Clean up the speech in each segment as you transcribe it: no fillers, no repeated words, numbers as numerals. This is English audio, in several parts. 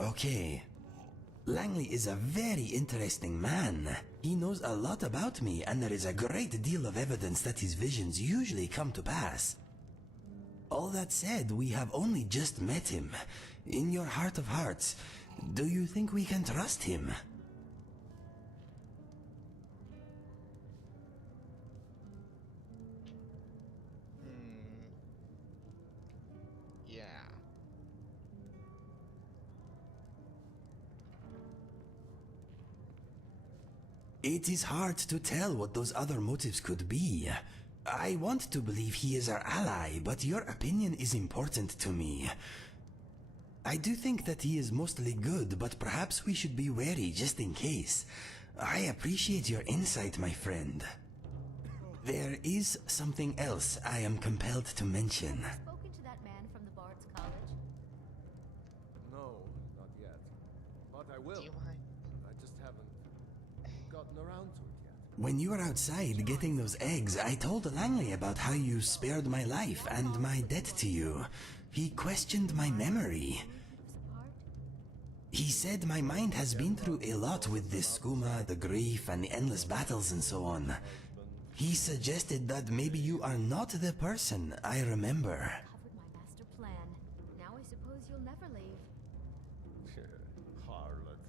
Okay. Langley is a very interesting man. He knows a lot about me, and there is a great deal of evidence that his visions usually come to pass. All that said, we have only just met him. In your heart of hearts, do you think we can trust him? Yeah. It is hard to tell what those other motives could be. I want to believe he is our ally, but your opinion is important to me. I do think that he is mostly good, but perhaps we should be wary just in case. I appreciate your insight, my friend. There is something else I am compelled to mention. Have you spoken to that man from the Bard's College? No, not yet. But I will. Do you mind? I just haven't gotten around to it yet. When you were outside getting those eggs, I told Langley about how you spared my life and my debt to you. He questioned my memory. He said my mind has been through a lot with this skooma, the grief, and the endless battles and so on. He suggested that maybe you are not the person I remember. Covered my master plan. Now I suppose you'll never leave. Harlot.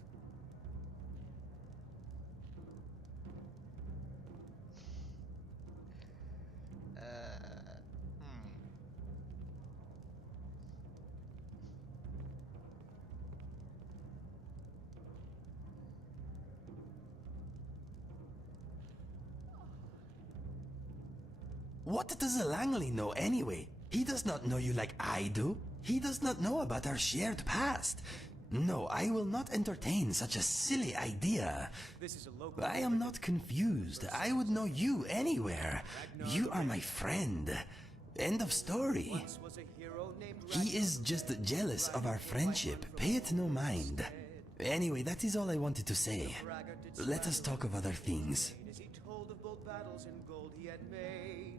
What does Langley know anyway? He does not know you like I do. He does not know about our shared past. No, I will not entertain such a silly idea. I am not confused. I would know you anywhere. You are my friend. End of story. He is just jealous of our friendship. Pay it no mind. Anyway, that is all I wanted to say. Let us talk of other things. As he told of bold battles in gold he had made.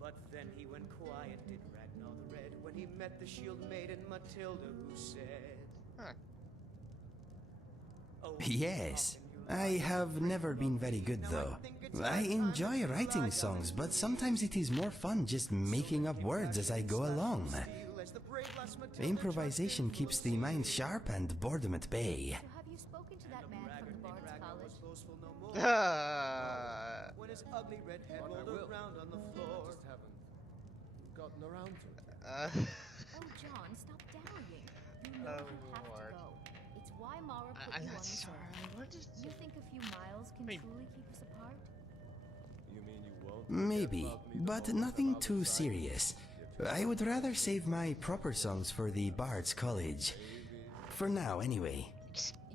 But then he went quiet, did Ragnar the Red, when he met the shield maiden Matilda, who said, "Oh, Yes, I have never been very good though. I enjoy writing songs, but sometimes it is more fun just making up words as I go along. Improvisation keeps the mind sharp and boredom at bay. So have you spoken to that man from the Bard's College? boastful no more." Hmm. When his ugly red head But I rolled will. around on the I floor. just haven't gotten around to it yet. Oh, John, stop dallying. You know Oh, you have Lord. to go. It's why Mara put I'm you not on this sorry. earth. What is You think a few miles can Wait. truly keep us apart? You mean you won't? Maybe, forget about me the but moment nothing I'm out too of sight? serious. I would rather save my proper songs for the Bard's College. For now, anyway.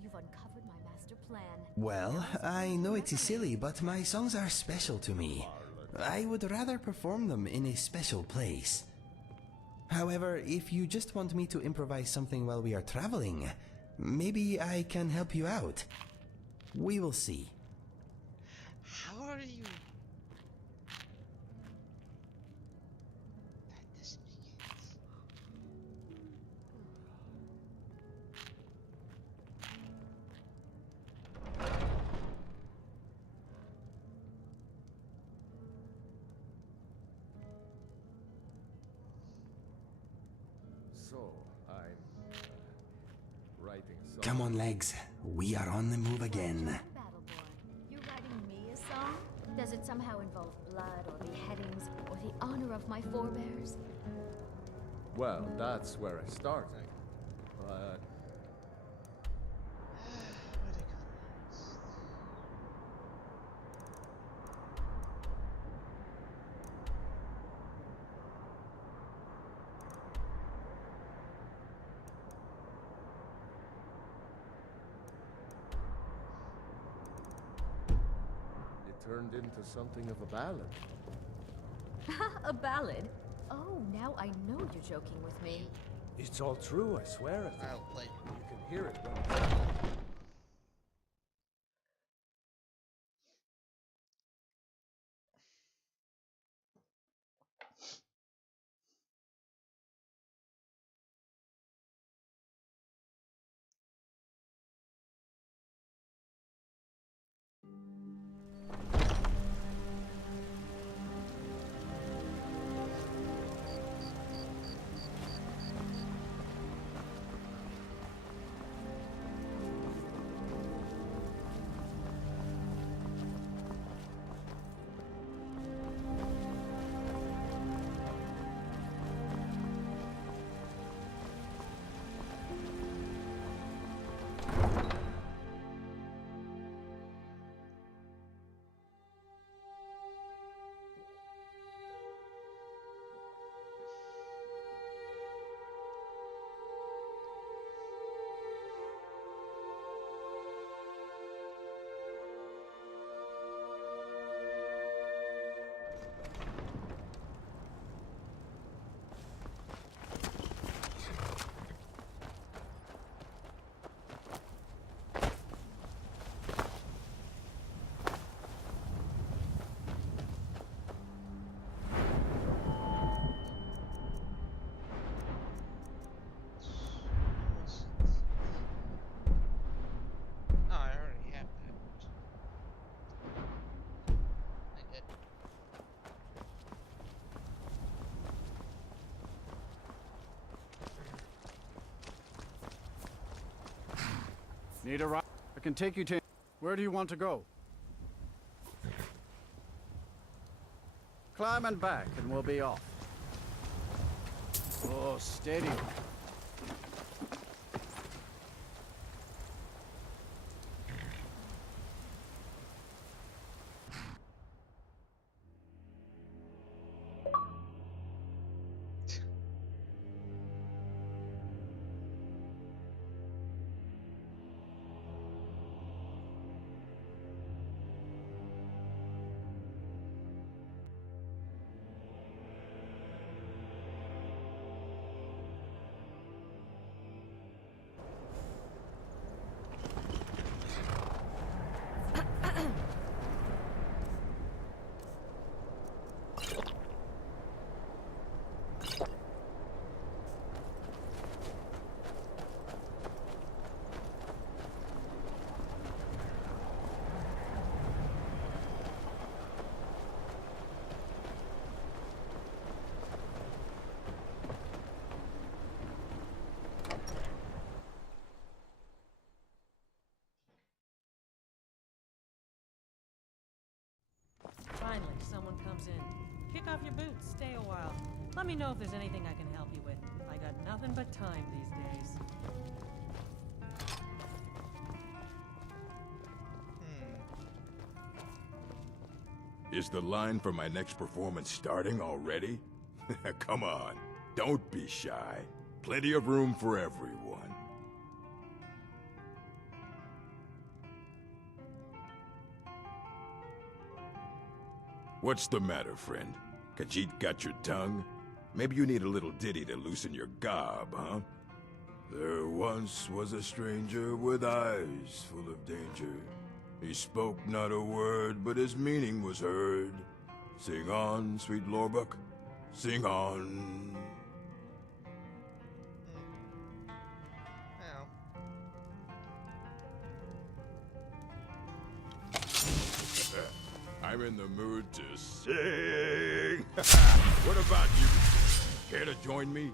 You've uncovered my master plan. Well, I know it is silly, but my songs are special to me. I would rather perform them in a special place. However, if you just want me to improvise something while we are traveling, maybe I can help you out. We will see. How are you? That doesn't make sense. So, I'm writing a song. Come on, legs. We are on the move again. Battleborn, you writing me a song? Does it somehow involve blood or beheadings or the honor of my forebears? Well, that's where I started. But Where'd it go next? it turned into something of a ballad. A ballad? Oh, now I know you're joking with me. It's all true, I swear it. I'll play. You can hear it when Need a ride? I can take you to... Where do you want to go? Climb and back, and we'll be off. Oh, steady. Finally, someone comes in. Kick off your boots, stay a while. Let me know if there's anything I can help you with. I got nothing but time these days. Is the line for my next performance starting already? Come on, don't be shy. Plenty of room for everyone. What's the matter, friend? Khajiit got your tongue? Maybe you need a little ditty to loosen your gob, huh? There once was a stranger with eyes full of danger. He spoke not a word, but his meaning was heard. Sing on, sweet Lorbuck, sing on. Ow. I'm in the mood to sing. What about you? Care to join me?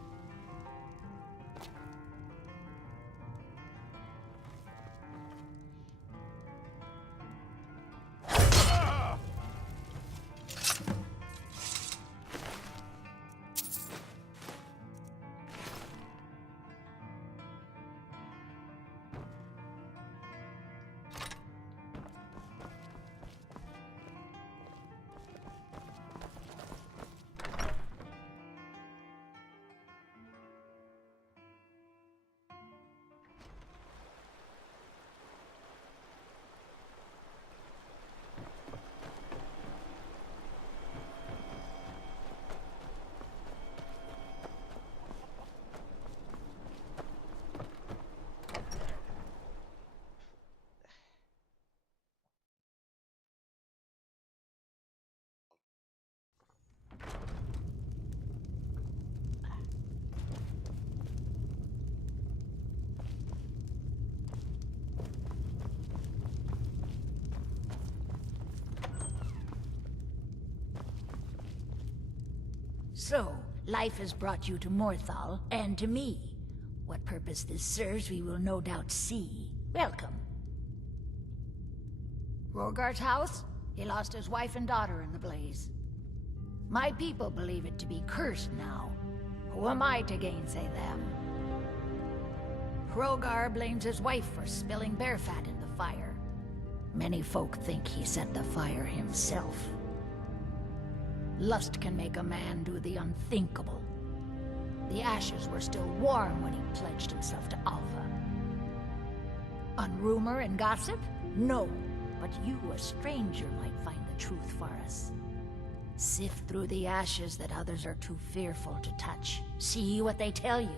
So, life has brought you to Morthal, and to me. What purpose this serves, we will no doubt see. Welcome. Rogar's house? He lost his wife and daughter in the blaze. My people believe it to be cursed now. Who am I to gainsay them? Rogar blames his wife for spilling bear fat in the fire. Many folk think he set the fire himself. Lust can make a man do the unthinkable. The ashes were still warm when he pledged himself to Alva. On rumor and gossip? No. But you, a stranger, might find the truth for us. Sift through the ashes that others are too fearful to touch. See what they tell you.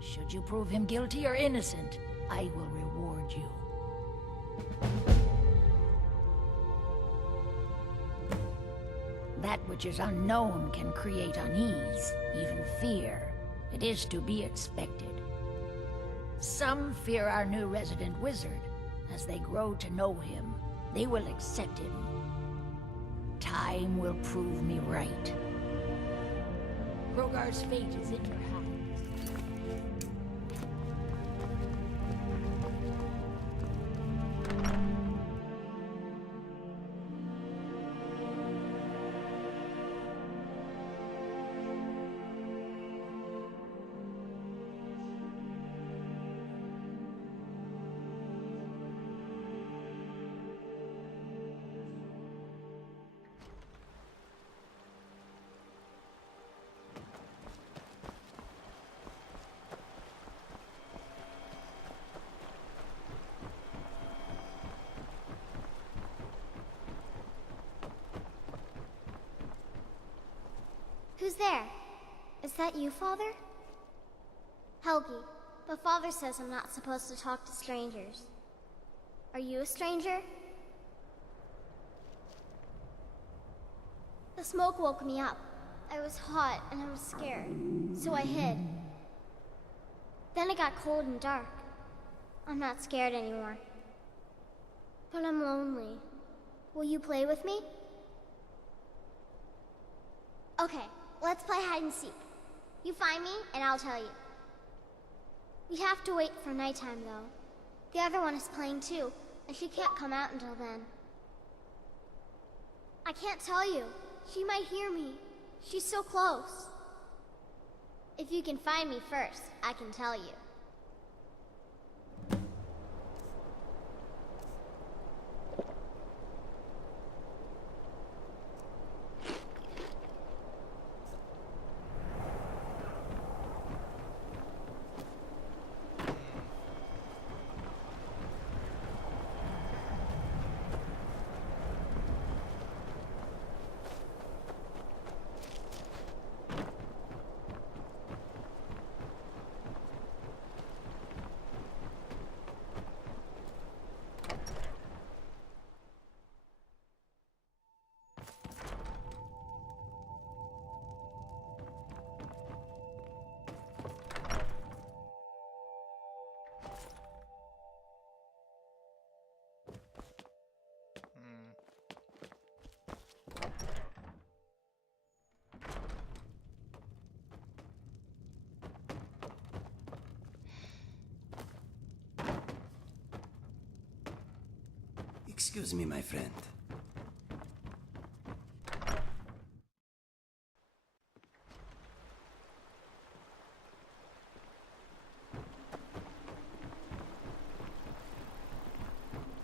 Should you prove him guilty or innocent, I will reward you. That which is unknown can create unease, even fear. It is to be expected. Some fear our new resident wizard. As they grow to know him, they will accept him. Time will prove me right. Rogar's fate is in your hands. Is that you, Father? Helgi, but Father says I'm not supposed to talk to strangers. Are you a stranger? The smoke woke me up. I was hot and I was scared, so I hid. Then it got cold and dark. I'm not scared anymore. But I'm lonely. Will you play with me? Okay, let's play hide and seek. You find me, and I'll tell you. We have to wait for nighttime, though. The other one is playing too, and she can't come out until then. I can't tell you. She might hear me. She's so close. If you can find me first, I can tell you. Excuse me, my friend.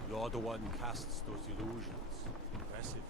You're the one casts those illusions. Impressive.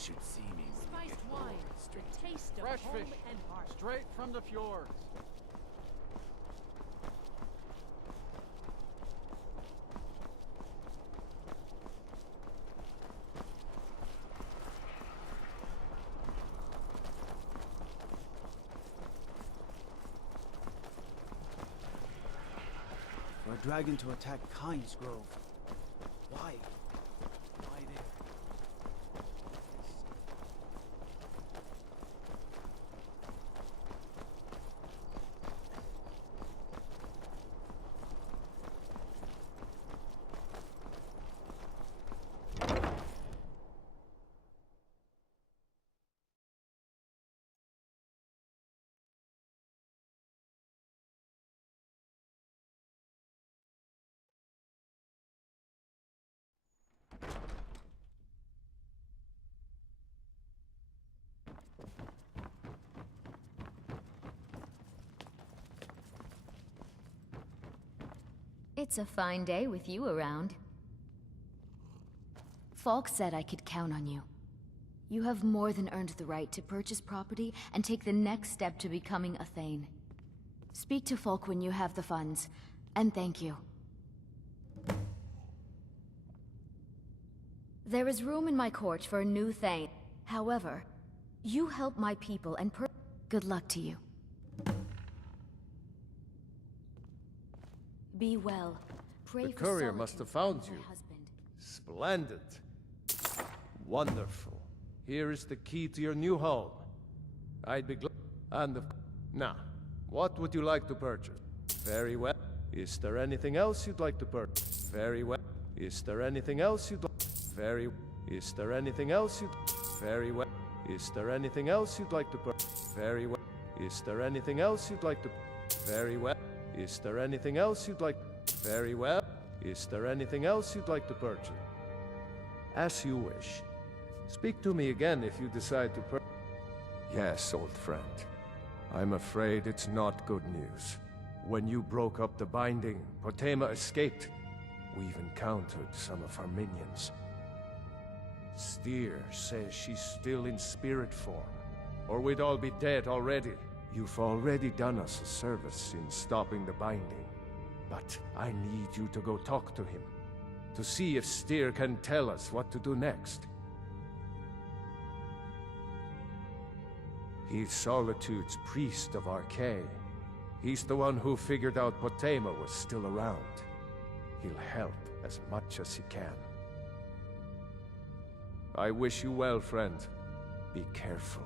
should see me when you Spiced get wine, home, the stranger. taste of Fresh home fish, and heart. straight from the fjords. For a dragon to attack Kynes Grove. Why? Why there? It's a fine day with you around. Falk said I could count on you. You have more than earned the right to purchase property and take the next step to becoming a Thane. Speak to Falk when you have the funds, and thank you. There is room in my court for a new Thane. However, you help my people and good luck to you. Be well. Pray The for courier must have found solitude, you. my husband. Splendid. Wonderful. Here is the key to your new home. I'd be glad. And of... Now, what would you like to purchase? Very well. Is there anything else you'd like to purchase? Very well. Is there anything else you'd like? Very... Is there anything else you'd... Very well. Is there anything else you'd like to purchase? Very well. Is there anything else you'd like to... Very well. Is there anything else you'd like... Very well. Is there anything else you'd like to purchase? As you wish. Speak to me again if you decide to purchase. Yes, old friend. I'm afraid it's not good news. When you broke up the binding, Potema escaped. We've encountered some of her minions. Steer says she's still in spirit form, or we'd all be dead already. You've already done us a service in stopping the binding, but I need you to go talk to him, to see if Steer can tell us what to do next. He's Solitude's priest of Archay. He's the one who figured out Potema was still around. He'll help as much as he can. I wish you well, friend. Be careful.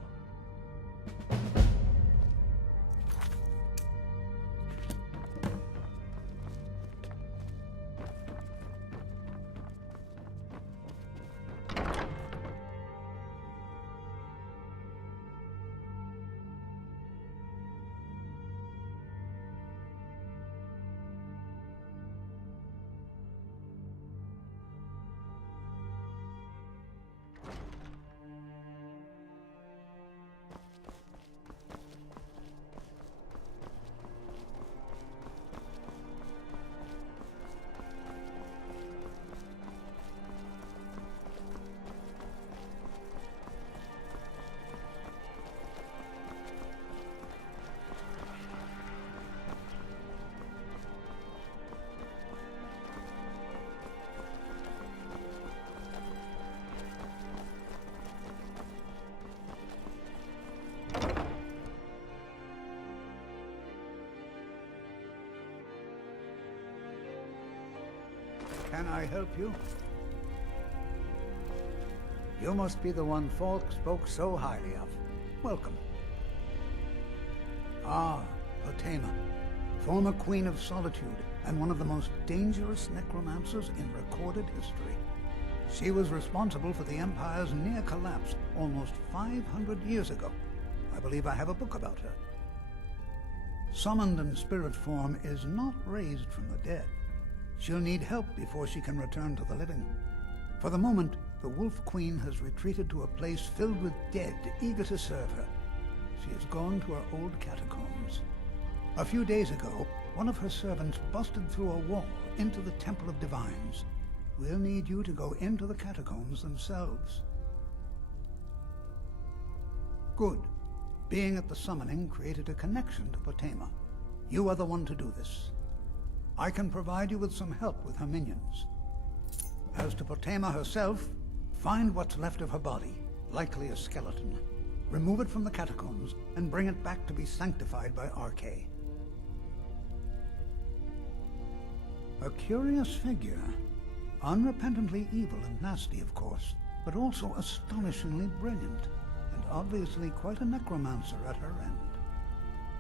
Can I help you? You must be the one Falk spoke so highly of. Welcome. Ah, Potema, former Queen of Solitude, and one of the most dangerous necromancers in recorded history. She was responsible for the Empire's near collapse almost 500 years ago. I believe I have a book about her. Summoned in spirit form is not raised from the dead. She'll need help before she can return to the living. For the moment, the Wolf Queen has retreated to a place filled with dead, eager to serve her. She has gone to her old catacombs. A few days ago, one of her servants busted through a wall into the Temple of Divines. We'll need you to go into the catacombs themselves. Good. Being at the summoning created a connection to Potema. You are the one to do this. I can provide you with some help with her minions. As to Potema herself, find what's left of her body, likely a skeleton. Remove it from the catacombs and bring it back to be sanctified by RK. A curious figure. Unrepentantly evil and nasty, of course, but also astonishingly brilliant, and obviously quite a necromancer at her end.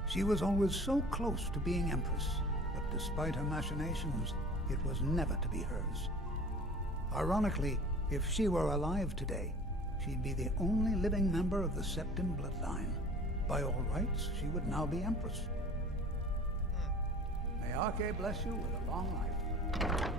She was always so close to being Empress, but despite her machinations, it was never to be hers. Ironically, if she were alive today, she'd be the only living member of the Septim bloodline. By all rights, she would now be Empress. May RK bless you with a long life.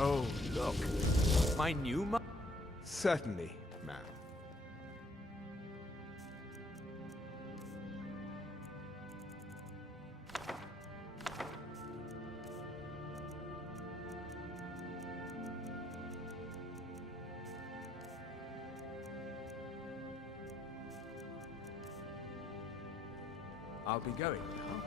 Oh, look. My new Certainly, ma'am. I'll be going now.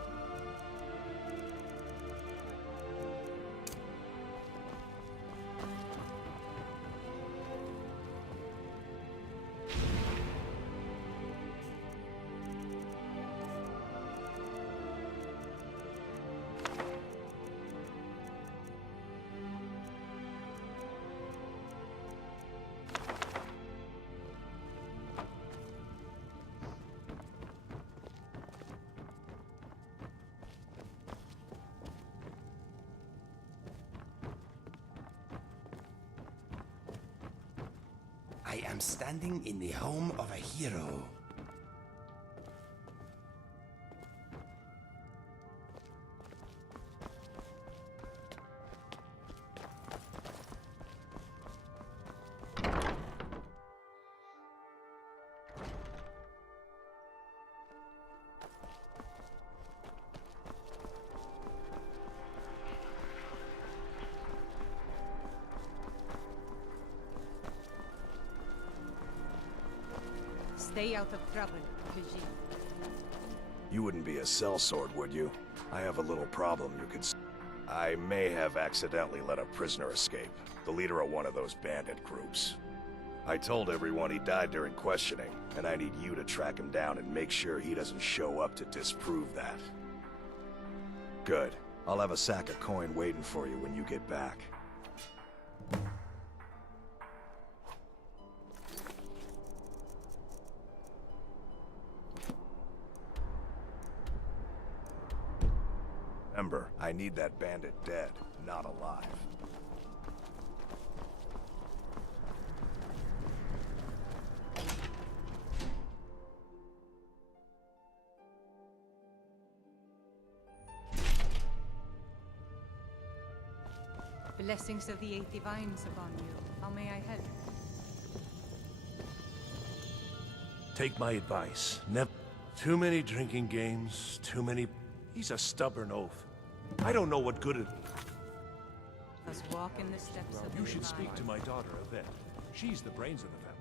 I am standing in the home of a hero. Stay out of trouble, Khajiit. You wouldn't be a sellsword, would you? I have a little problem you could I may have accidentally let a prisoner escape, the leader of one of those bandit groups. I told everyone he died during questioning, and I need you to track him down and make sure he doesn't show up to disprove that. Good. I'll have a sack of coin waiting for you when you get back. Remember, I need that bandit dead, not alive. Blessings of the Eight Divines upon you. How may I help? Take my advice. Never. Too many drinking games, too many. He's a stubborn oaf. I don't know what good it. Let's walk in the steps of You the should divine. speak to my daughter, Yvette. She's the brains of the family.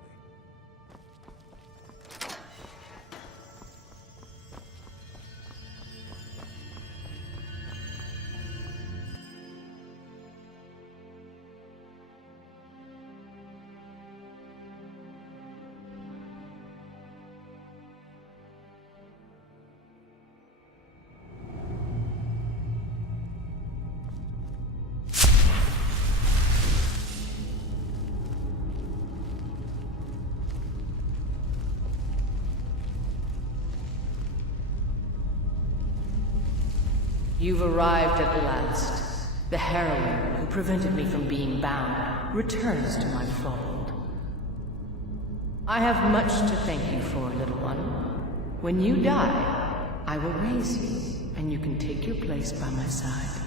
You've arrived at last. The heroine who prevented me from being bound returns to my fold. I have much to thank you for, little one. When you die, I will raise you, and you can take your place by my side.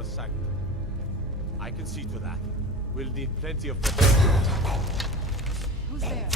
a sanctum. I can see to that. We'll need plenty of... Who's there?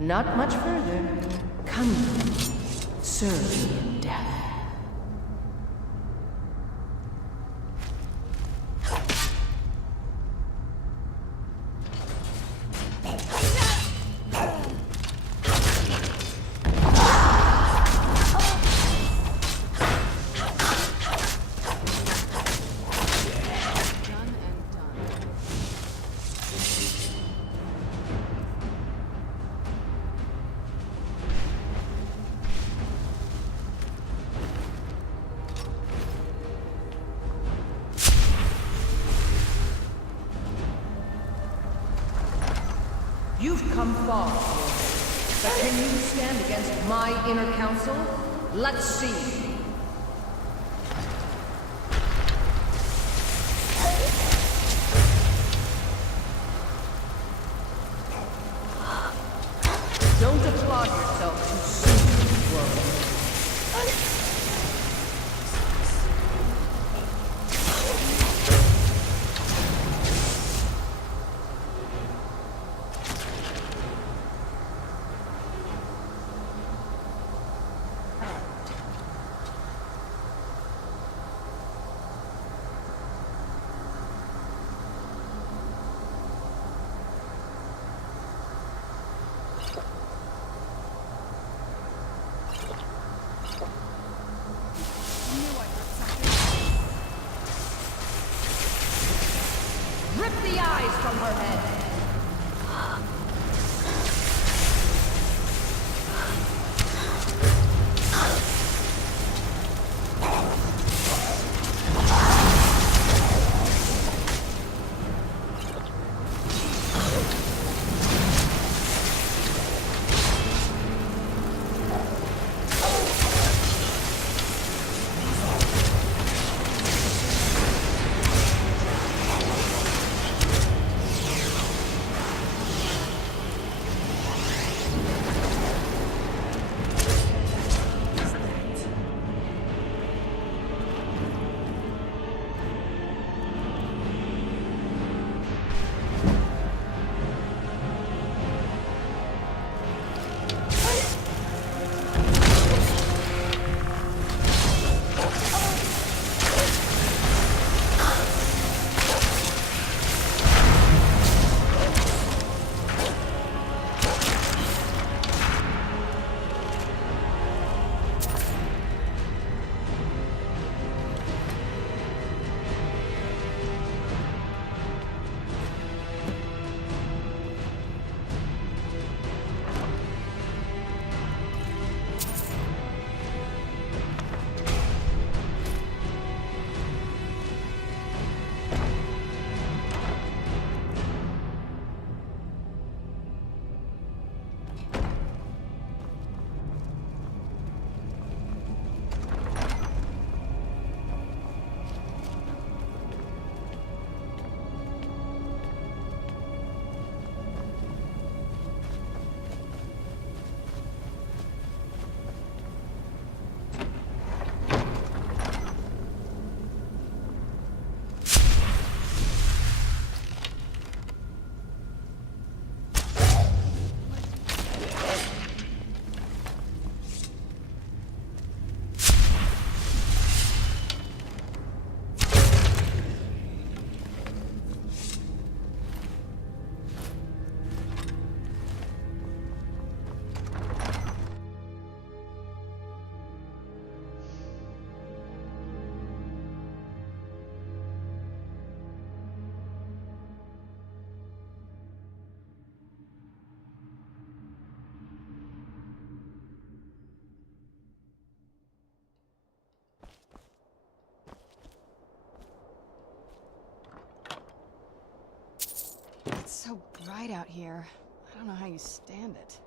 Not much further. Come, serve me in death. You've come far, but can you stand against my inner council? Let's see. Don't applaud yourself too soon, world. Rip the eyes from her head! so bright out here. I don't know how you stand it.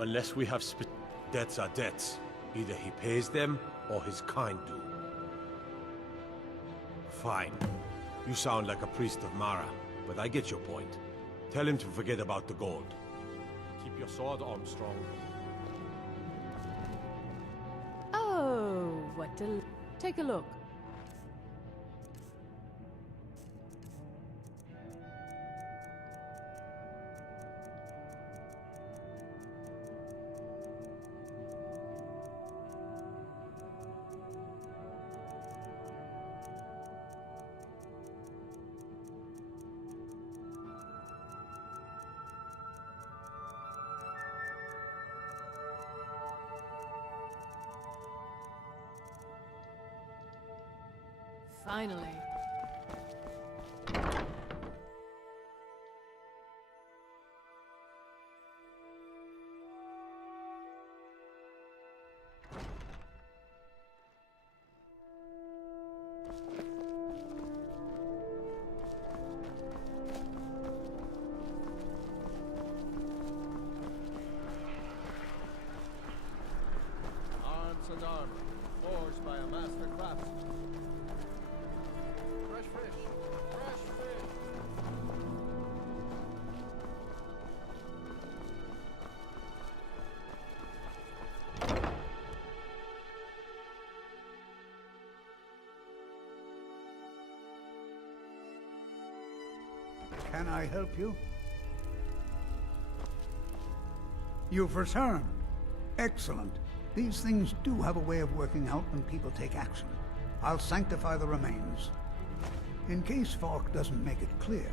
Unless we have debts are debts. Either he pays them, or his kind do. Fine. You sound like a priest of Mara, but I get your point. Tell him to forget about the gold. Keep your sword, Armstrong. Oh, what del... Take a look. Finally. Arms and armor, forged by a master craftsman. Fresh fish! Fresh fish! Can I help you? You've returned. Excellent. These things do have a way of working out when people take action. I'll sanctify the remains. In case Falk doesn't make it clear,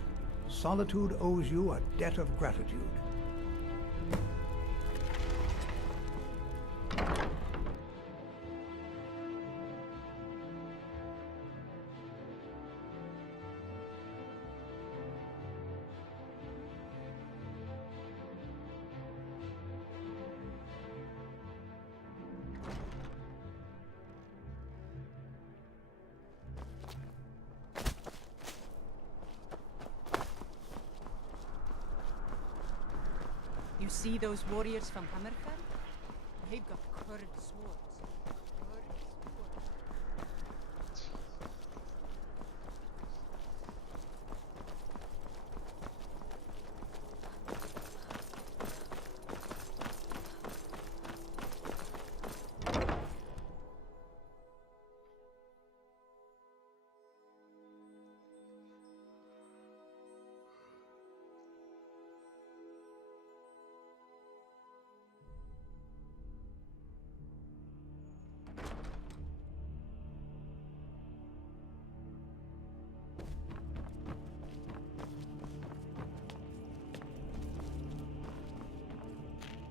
Solitude owes you a debt of gratitude. You see those warriors from Hammerfell? They've got curved swords.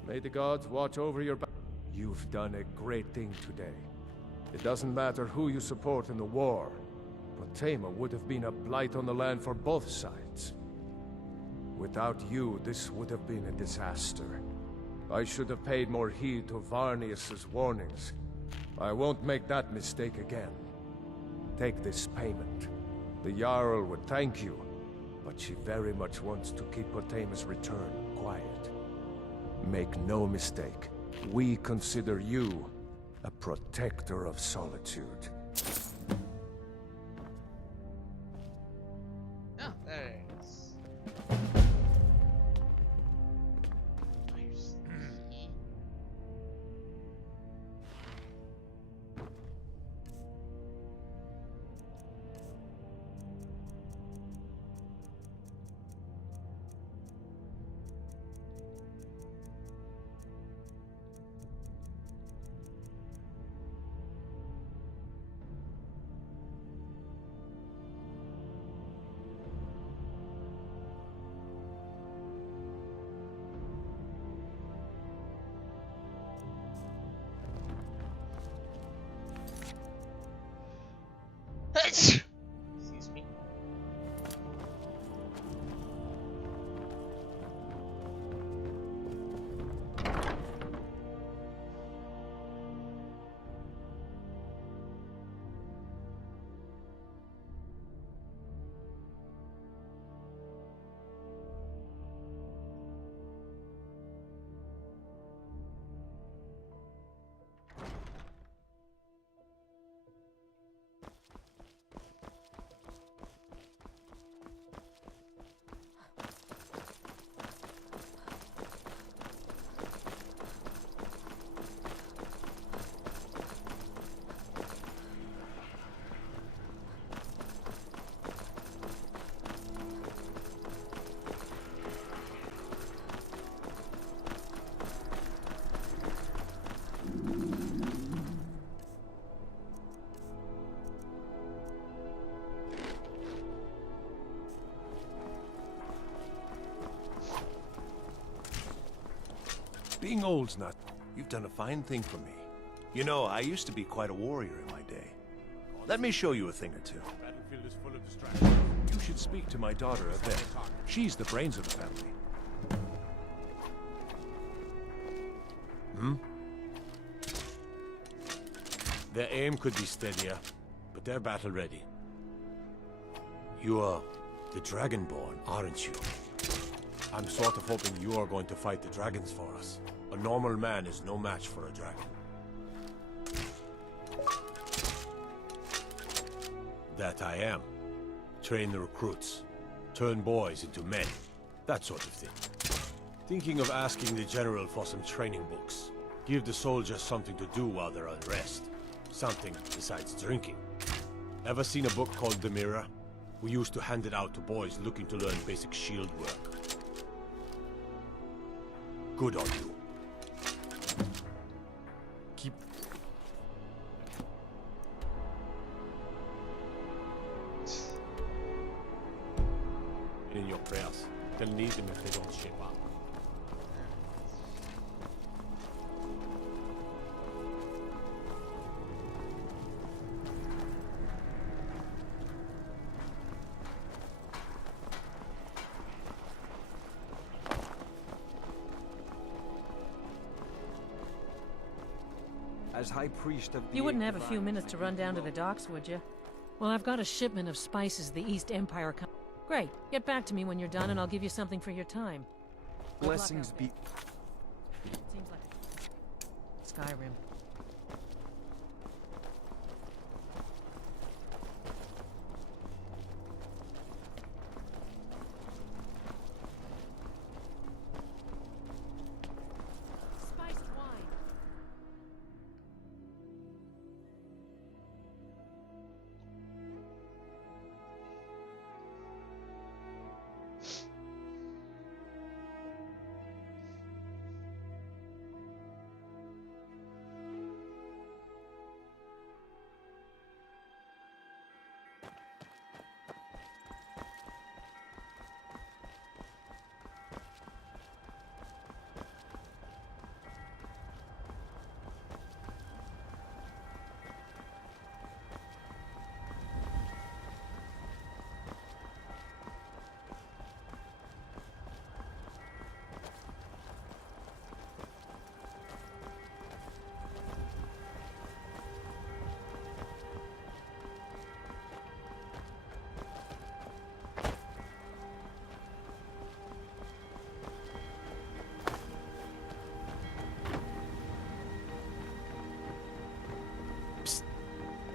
May the gods watch over your back. You've done a great thing today. It doesn't matter who you support in the war, but Tama would have been a blight on the land for both sides. Without you, this would have been a disaster. I should have paid more heed to Varnius's warnings. I won't make that mistake again. Take this payment. The Jarl would thank you, but she very much wants to keep Tama's return quiet. Make no mistake, we consider you a protector of solitude. Oh, there it is. Excuse me. Being old's not... You've done a fine thing for me. You know, I used to be quite a warrior in my day. Let me show you a thing or two. Battlefield is full of distractions. You should speak to my daughter, Yvette. She's the brains of the family. Hmm? Their aim could be steadier, but they're battle-ready. You are the Dragonborn, aren't you? I'm sort of hoping you are going to fight the dragons for us. A normal man is no match for a dragon. That I am. Train the recruits. Turn boys into men. That sort of thing. Thinking of asking the general for some training books. Give the soldiers something to do while they're on rest. Something besides drinking. Ever seen a book called The Mirror? We used to hand it out to boys looking to learn basic shield work. Good on you. Keep... in your prayers. They'll need them if they don't shape up. As High Priest of the You wouldn't have a few minutes to run down to the docks, would you? Well, I've got a shipment of spices the East Empire Great. Get back to me when you're done and I'll give you something for your time. Blessings be... Seems like Skyrim. Spiced wine.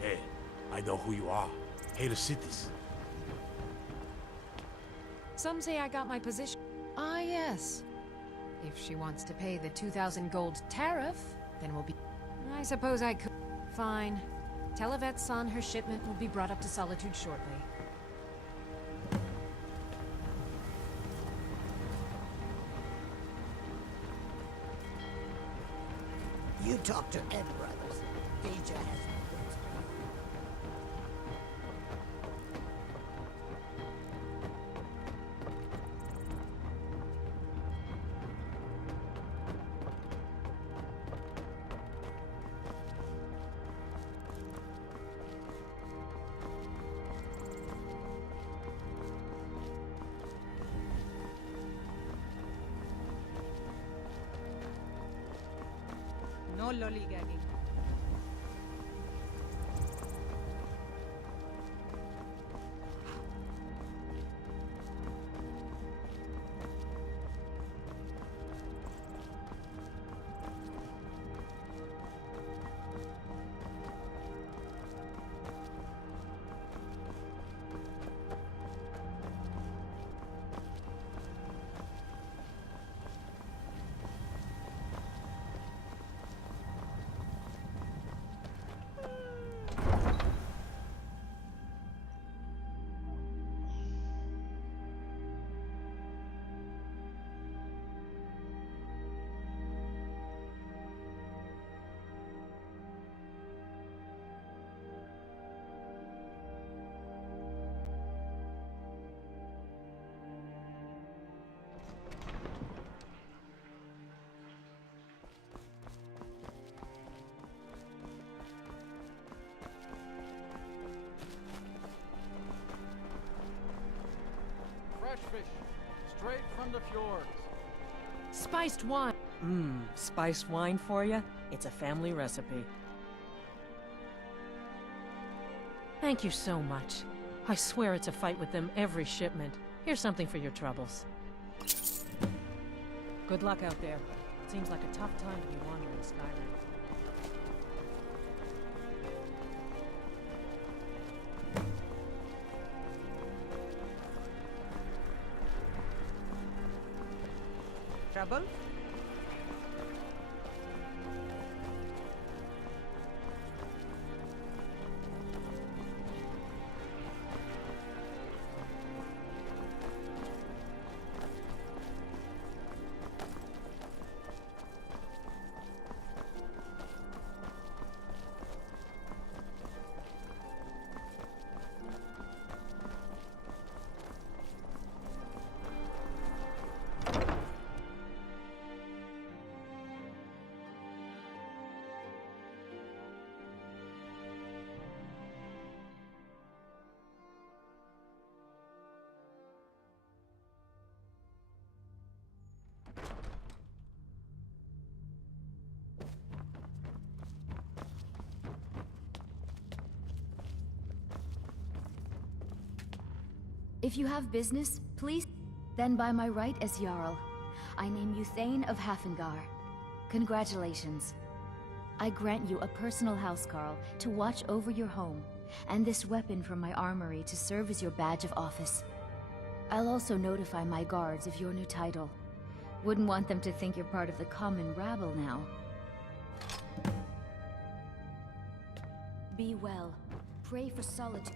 Hey, I know who you are. Hail Cities. Some say I got my position. Ah, yes. If she wants to pay the 2,000 gold tariff, then we'll be... I suppose I could... Fine. Tell Yvette's son her shipment will be brought up to Solitude shortly. You talk to Ed Brothers. Deja has no goods. No lollygagging. Fresh fish, straight from the fjords. Spiced wine. Spiced wine for you? It's a family recipe. Thank you so much. I swear it's a fight with them every shipment. Here's something for your troubles. Good luck out there. Seems like a tough time to be wandering Skyrim. Trouble? If you have business, please, then by my right as Jarl. I name you Thane of Hafengar. Congratulations. I grant you a personal housecarl to watch over your home, and this weapon from my armory to serve as your badge of office. I'll also notify my guards of your new title. Wouldn't want them to think you're part of the common rabble now. Be well. Pray for solitude.